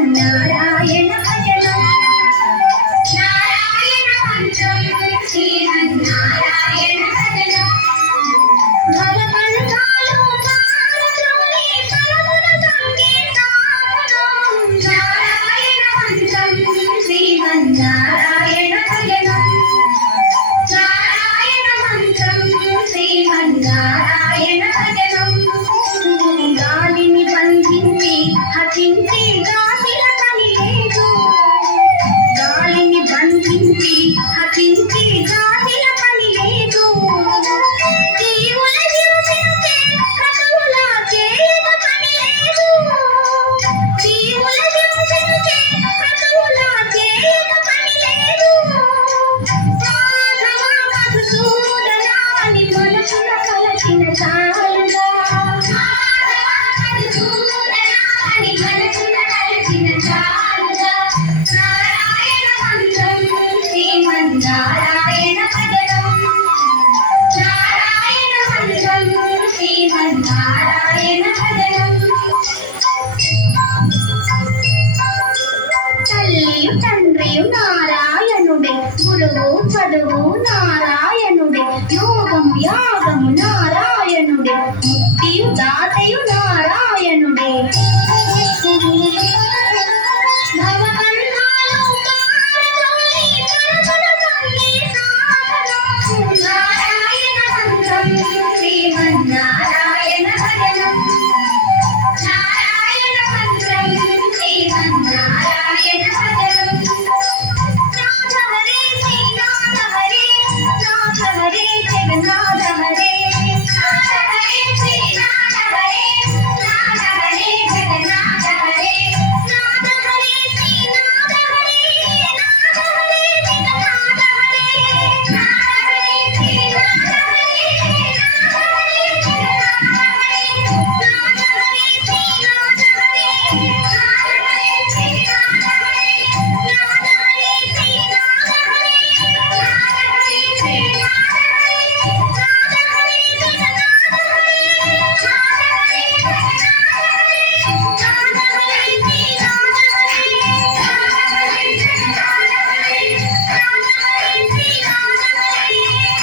శ్రీమన్నారాయణ భజనం నారాయణ మంత్రం శ్రీమన్నారాయణ భజనం భవబంధాలు మారుతోనే పరమున సంగీతానం నారాయణ మంత్రం శ్రీమన్నారాయణ భజనం నారాయణ మంత్రం శ్రీమన్నారాయణ భజనం గాలిని బంధించి హతించి గాలిల పని లేదు గాలిని బంధించి హతించి గాలిల పని లేదు జీవుల హింసించే క్రతువులా చేయక పని లేదు జీవుల హింసించే క్రతువులా చేయక పని లేదు మాధవ మధుసూదన అని మనసున కలచిన చాలుగా నారాయణ మంత్రం శ్రీమన్నారాయణ భజనం నారాయణ మంత్రం శ్రీమన్నారాయణ భజనం తల్లియు తండ్రియు నారాయణుడే గురువు చదువు నారాయణుడే యోగం యాగము నారాయణుడే ముక్తియు దాతయు నారాయణుడే భవబంధాలు మారుతోనే పరమున సంగీతానం నారాయణ మంత్రం శ్రీమన్నారాయణ భజనం నారాయణ మంత్రం శ్రీమన్నారాయణ భజనం నాథ హరే శ్రీనాథ హరే నాథ హరే జగన్నాథ హరే నాథ హరే శ్రీనాథ హరే నాథ హరే జగన్నాథ హరే నాథ హరే శ్రీనాథ హరే నాథ హరే జగన్నాథ హరే నాథ హరే శ్రీనాథ హరే నాథ హరే జగన్నాథ హరే నాథ హరే శ్రీనాథ హరే నాథ హరే శ్రీనాథ హరే నాథ హరే శ్రీనాథ హరే నాథ హరే శ్రీనాథ హరే నాథ హరే జగన్నాథ హరే నాథ హరే జగన్నాథ హరే నాథ హరే శ్రీనాథ హరే నాథ హరే జగన్నాథ హరే నాథ హరే శ్రీనాథ హరే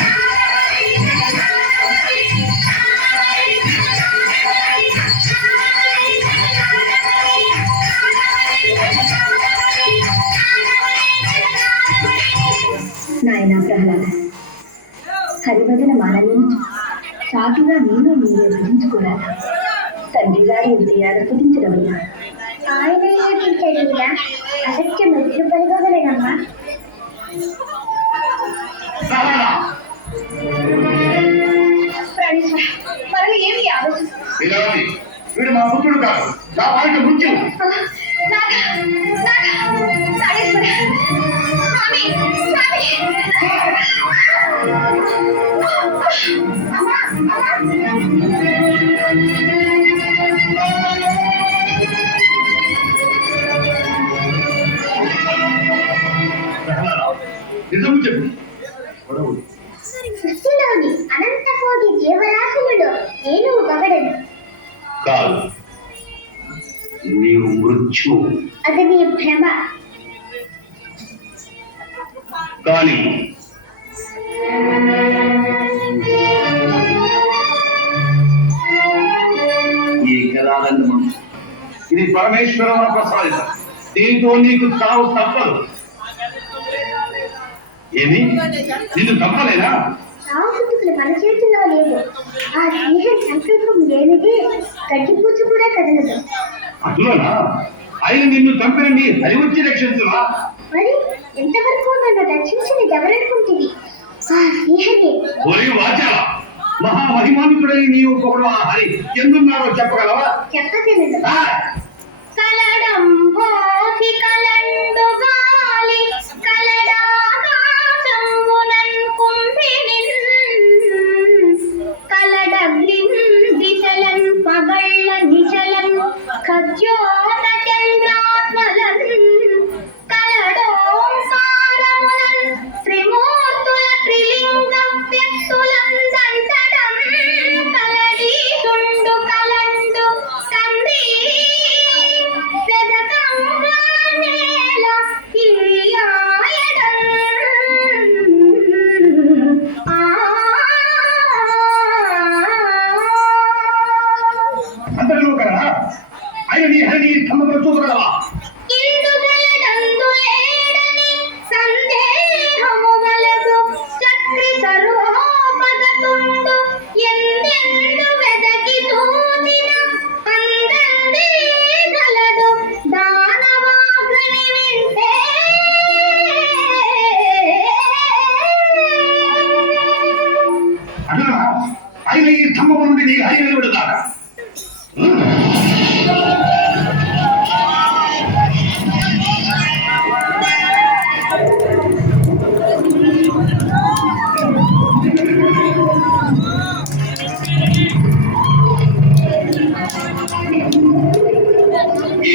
నాథ హరే జగన్నాథ హరే నాథ హరే జగన్నాథ హరే నాథ హరే జగన్నాథ హరే నాథ హరే జగన్నాథ హరే నాథ హరే జగన్నాథ హరే నాయనా ప్రహ్లాద హరిభజన మాననీయుడు సాటుగా నేను మీరే భజించుకోరాదా తండ్రి గారి హృదయాలు స్తుతించడమయ్యా ఆయన స్తుతించడు ఇలా అసత్యం ఎదురు పలుకోగలనమ్మా మరో ఏమి ఆలోచన వీడు మా పుత్రుడు కాదు నా పాలిట మృత్యువు నిజము చెప్పు సృష్టిలోని అనంత కోటి జీవరాశులలో నేను ఒకడను కాదు నీవు మృత్యువు అది నీ భ్రమ కానీ ఈ గదానందము ఇది పరమేశ్వరమున ప్రసాదిత దీంతో నీకు చావు తప్పదు ఏమి నిన్ను తప్పలేదా సాహసుకులు మన చేతిలో లేదు ఆ స్నేహ సంకల్పం లేనిదే గడ్డిపూచు కూడా కదలదు అటులోనా ఆయన నిన్ను చంపిన నీ హరి వచ్చి రక్షించువా మరి ఎంతవరకు నన్ను రక్షించింది ఎవరనుకుంటుంది ఆ స్నేహమే ఒరే వాచాల మహామహిమానుకుడై నీవు పొగడు ఆ హరి ఎందున్నారో చెప్పగలవా చెప్పగలను ఆ, కలడం భోగి కలండు గాలి కలడాకాశమునన్ కుంభినిన్ కలడగ్నిన్ దిశలన్ పగళ్ళ నిశలన్ ఖజ్యోత చంద్రాత్మలన్ కలడోంకారమునన్ త్రిమూర్తుల త్రిలింగ వ్యక్తులన్ దంతడం కలడి తుండు కలండు కంది వెదకంగా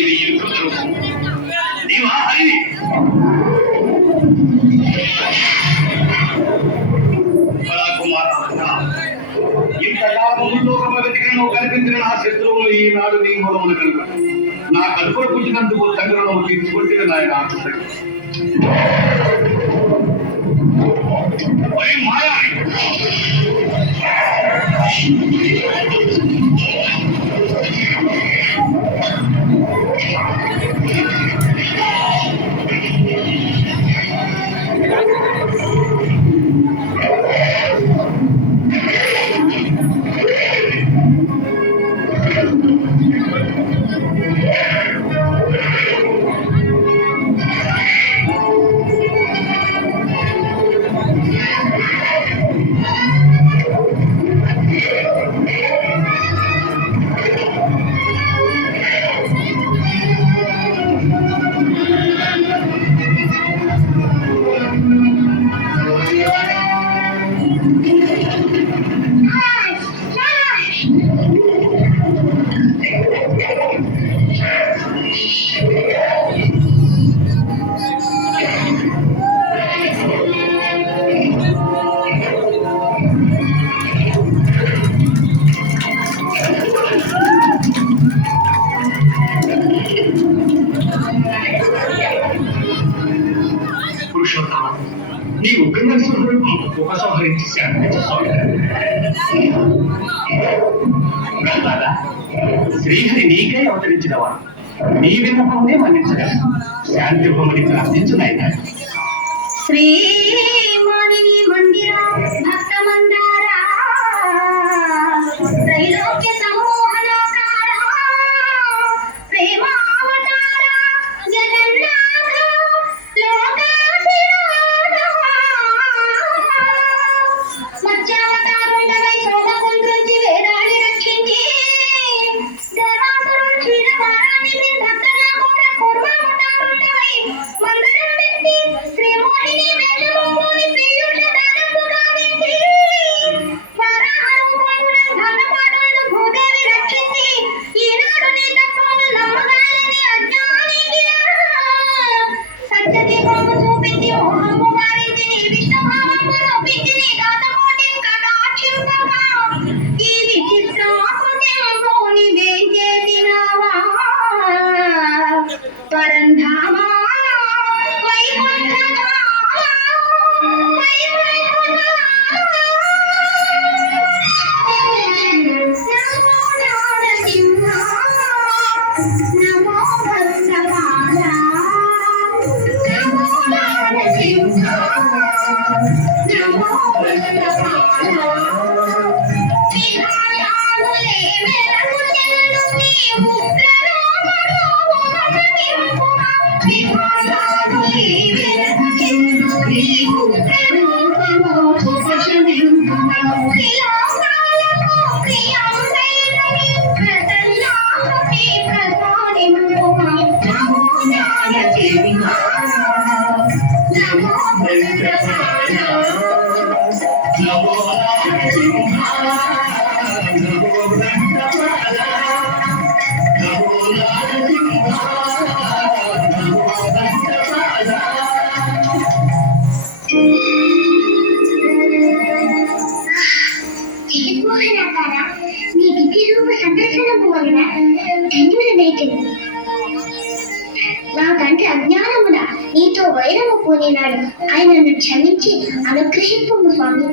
ఇది నీవా హరి? ఇంతకాలంలో నువ్వు కనిపించిన నా శత్రువులు ఈనాడు నీ మూలములు కనుక నా కడుపులో పుట్టినందుకు తండ్రులను తీసుకుంటే నాయన మాయా నీ ఉగ్రనరసింహుడు ఉపసంహరించి శ్రీహరి నీకై అవతరించినవాడు నీ విన్నపమునే మన్నించగలరు. శాంతి భూమిని ప్రార్థించున్నాయి. శ్రీమానిని మందిర భక్త మందారా త్రైలోక్య సమోహనకార ప్రేమావతార జగన్నాథ లోకాధినాథ మత్స్యావతారుండవై శోభకుండ్రుంచి వేదాడి రక్షించి దేవాసురుడు క్షీరవారాన్ని భక్తగా కూడా పూర్వవతారుండవై మందరం పెట్టి శ్రీమోహిని వేషముని ప్రియుల దానముగా పెట్టి వరాహ రూపమున ధనపాటులను భూదేవి రక్షించి ఈనాడు నీ తత్వమును నమ్మగాలని అజ్ఞానికి సత్యదీపము చూపించి మోహము వారించి నీ విష్ణుభావము రూపించి నీ గాతకోటి కటాక్షింపగా ఈ విచిత్రాకృతిలో నీవేం చేసినావా పరంధామా వైకుంఠమా నమో భక్తమాల నమో నారసింహ నమో భక్తమాల విహాయాదులే వెలకు చెల్లు నీ ఉగ్రరూపము ఉపశమింపుమా విహాయాదులే వెలకు చెల్లు నీ ఉగ్రరూపము ఉపశమింపుమా శ్రీలోకాలకు ప్రియంబైన నీ ప్రసన్నాకృతి ప్రసాదింపుమా నమో నారసింహ నమో భక్తమాల నమో నారసింహ నమో భక్తమాల నమో నారసింహ నమో భక్తమాల. జగన్మోహనాకార నీ దివ్య రూప సందర్శనము వలన ధన్యుడనైతిని. నా తండ్రి అజ్ఞానమున నీతో వైరము కోరినాడు. ఆయనను క్షమించి అనుగ్రహింపు స్వామి.